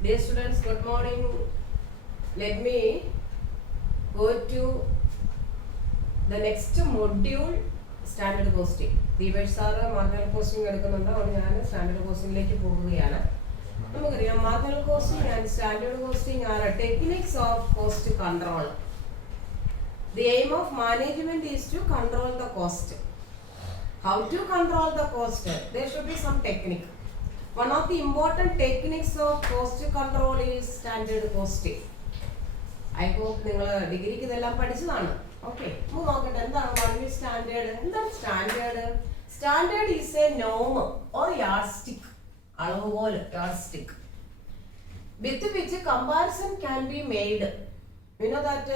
Dear students, good morning. Let me go to the next module, standard costing. Deepesh sir marginal costing എടുക്കുന്നുണ്ട്. അതുകൊണ്ട് ഞാൻ standard കോസ്റ്റിംഗിലേക്ക് പോവുകയാണ്. നമുക്കറിയാം marginal costing and standard costing are techniques of cost control. The aim of management is to control the cost. How to control the cost? There should be some technique. One of the important techniques of cost control is standard costing. I hope നിങ്ങൾ ഡിഗ്രിക്ക് ഇതെല്ലാം പഠിച്ചതാണ്. Okay, നോക്കട്ടെ എന്താണ് standard. എന്താണ് standard? Standard is a നോം or yardstick, അളവുകോല്, yardstick, with which comparison can be made. You know that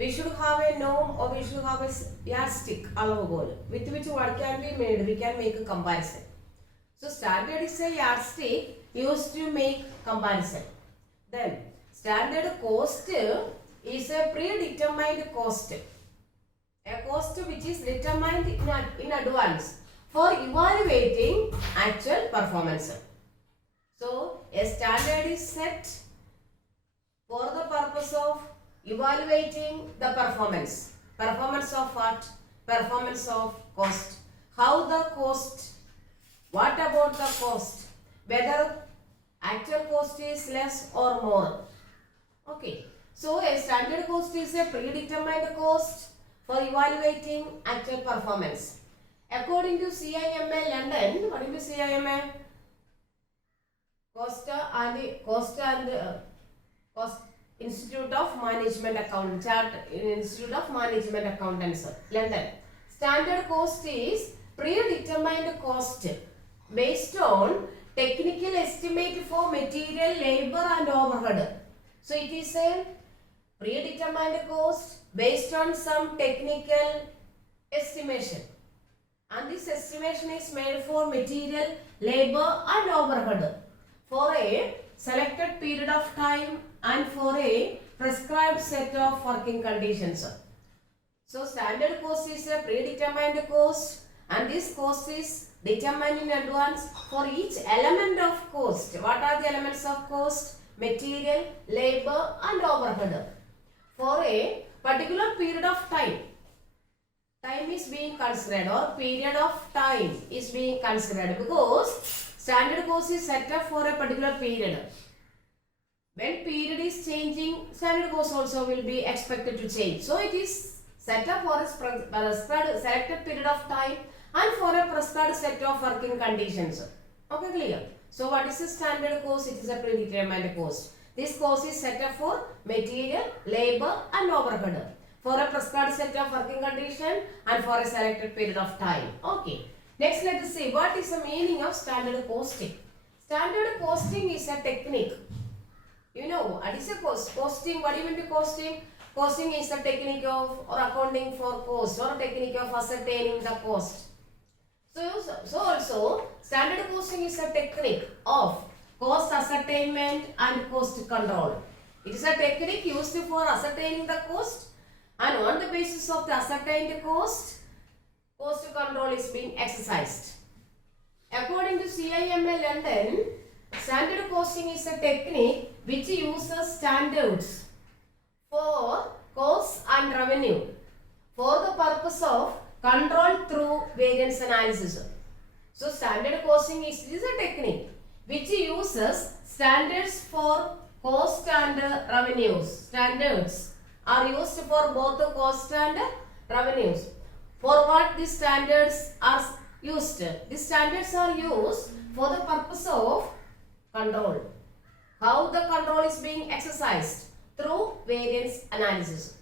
we should have a norm or we should have a yardstick, അളവുകോല്, with which what can be made, we can make a comparison. So standard is a yardstick used to make comparison. Then standard cost is a predetermined cost, a cost which is determined in advance for evaluating actual performance. So a standard is set for the purpose of evaluating the performance. Performance of what? Performance of cost. How the cost, what about the cost? Whether actual cost is less or more. Okay. So a standard cost is a predetermined cost for evaluating actual performance. According to CIMA London, what is CIMA? Cost Institute of Management Institute of Management Accountants, London. Standard cost is predetermined cost based on technical estimate for material, labor and overhead. So it is a predetermined cost based on some technical estimation, and this estimation is made for material, labor and overhead for a selected period of time and for a prescribed set of working conditions. So standard cost is a predetermined cost, and this cost is determined in advance for each element of cost. What are the elements of cost? Material, labor and overhead for a particular period of time. Time is being considered, or period of time is being considered, because standard cost is set up for a particular period. When period is changing, standard cost also will be expected to change. So it is set up for a prescribed selected period of time and for a prescribed set of working conditions. Okay, clear? So what is the standard cost? It is a predetermined cost. This cost is set up for material, labor and overhead for a prescribed set of working condition and for a selected period of time. Okay. Next, let us see what is the meaning of standard costing. Standard costing is a technique. You know, what is a costing? What do you mean by costing? Costing is a technique of or accounting for cost, or a technique of ascertaining the cost. So also standard costing is a technique of cost ascertainment and cost control. It is a technique used for ascertaining the cost, and on the basis of the ascertained cost, cost control is being exercised. According to CIMA London, standard costing is a technique which uses standards for cost and revenue for the purpose of control through variance analysis. So standard costing is a technique which uses standards for cost and revenues. Standards are used for both the cost and revenues. For what these standards are used? These standards are used for the purpose of control. How the control is being exercised? Through variance analysis.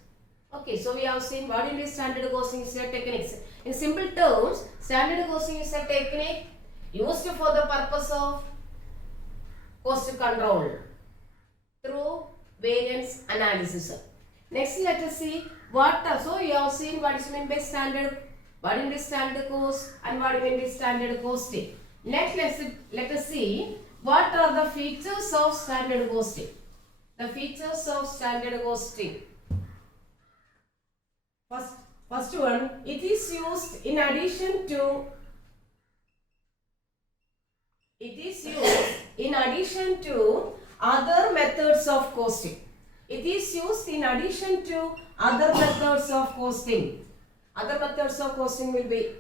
Okay, so we have seen what is standard costing is a technique. In simple terms, standard costing is a technique used for the purpose of cost control through variance analysis. Next, let us see what. So you have seen what is meant by standard, what is standard cost, and what is meant by standard costing. Next, let us see what are the features of standard costing. The features of standard costing. First one, it is used in addition to It is used in addition to other methods of costing. It is used in addition to other methods of costing. Other methods of costing will be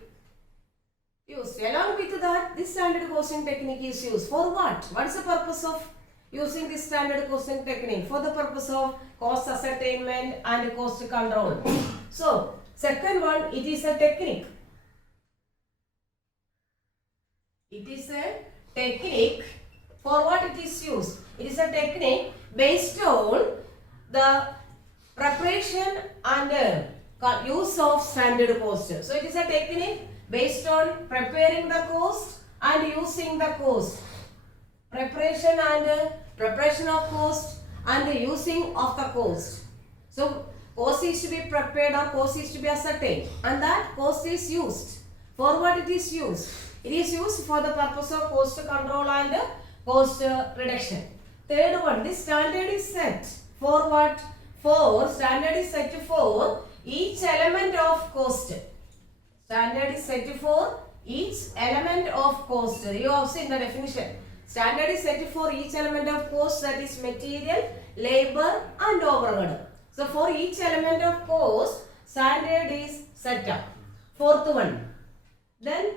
used. Along with that, this standard costing technique is used. For what? What is the purpose of using this standard costing technique? For the purpose of cost ascertainment and cost control. So, second one, it is a technique. It is a technique. For what it is used? It is a technique based on the preparation and use of standard cost. So, it is a technique based on preparing the cost and using the cost. Preparation of cost and using of the cost. So, cost is to be prepared or cost is to be ascertained, and that cost is used. For what it is used? It is used for the purpose of cost control and cost reduction. Third one, this standard is set for what? Standard is set for each element of cost. Standard is set for each element of cost. You have seen the definition. Standard is set for each element of cost, that is material, labor and overhead. So for each element of cost, standard is set up. Fourth one. Then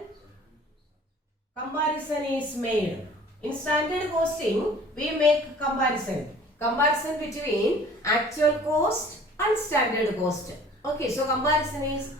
comparison is made. In standard costing, we make comparison. Comparison between actual cost and standard cost. Okay, so comparison is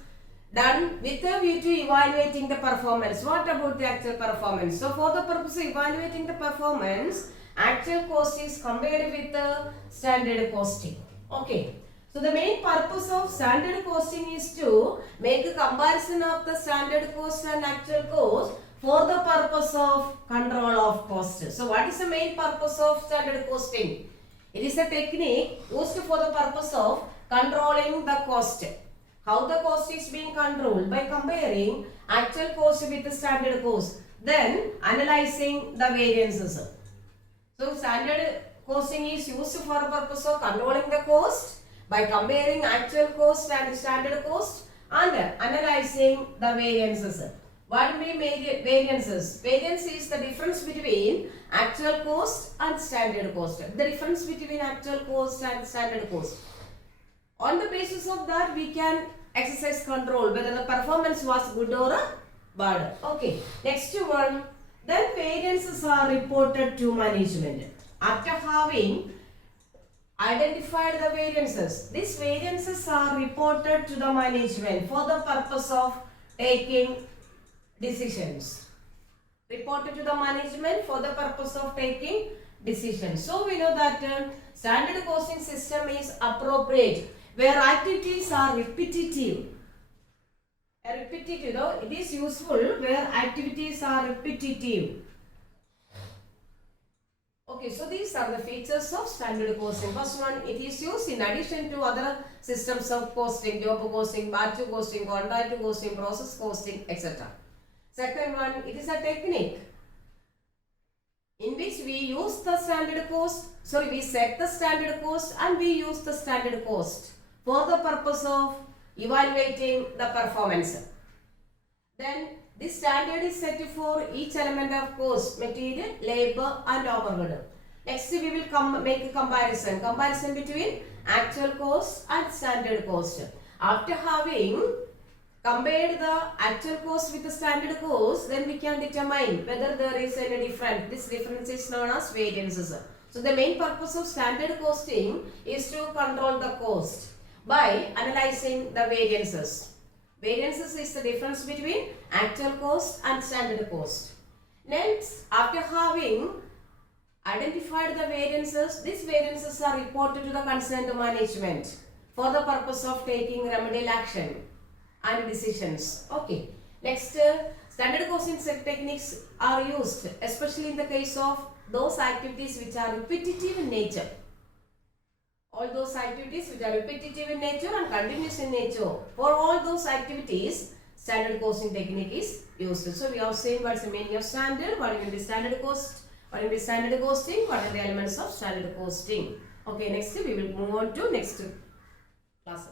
done with a view to evaluating the performance. What about the actual performance? So for the purpose of evaluating the performance, actual cost is compared with the standard costing. Okay. So the main purpose of standard costing is to make a comparison of the standard cost and actual cost for the purpose of control of cost. So what is the main purpose of standard costing? It is a technique used for the purpose of controlling the cost. How the cost is being controlled? By comparing actual cost with the standard cost, then analyzing the variances. So standard costing is used for the purpose of controlling the cost by comparing actual cost and standard cost and analyzing the variances. What will be variances? Variance is the difference between actual cost and standard cost. The difference between actual cost and standard cost. On the basis of that, we can exercise control whether the performance was good or bad. Okay. Next one. Then variances are reported to management. After having identified the variances, these variances are reported to the management for the purpose of taking decisions. Reported to the management for the purpose of taking decisions. So we know that standard costing system is appropriate where activities are repetitive. Though it is useful where activities are repetitive. Okay, so these are the features of standard costing. First one, it is used in addition to other systems of costing, job costing, batch costing, contract costing, process costing, etc. Second one, it is a technique in which we use the standard cost, we set the standard cost and we use the standard cost for the purpose of evaluating the performance. Then this standard is set for each element of cost, material, labor and overhead. Next we will make a comparison between actual cost and standard cost. After having compared the actual cost with the standard cost, then we can determine whether there is any difference. This difference is known as variances. So the main purpose of standard costing is to control the cost by analyzing the variances. Variances is the difference between actual cost and standard cost. Next, after having identified the variances, these variances are reported to the concerned management for the purpose of taking remedial action and decisions. Okay. Next, standard costing techniques are used especially in the case of those activities which are repetitive in nature. All those activities which are repetitive in nature and continuous in nature. For all those activities, standard costing technique is used. So we have seen what is the meaning of standard, what will be standard cost, what will be standard costing, what are the elements of standard costing. Okay, next we will move on to next class.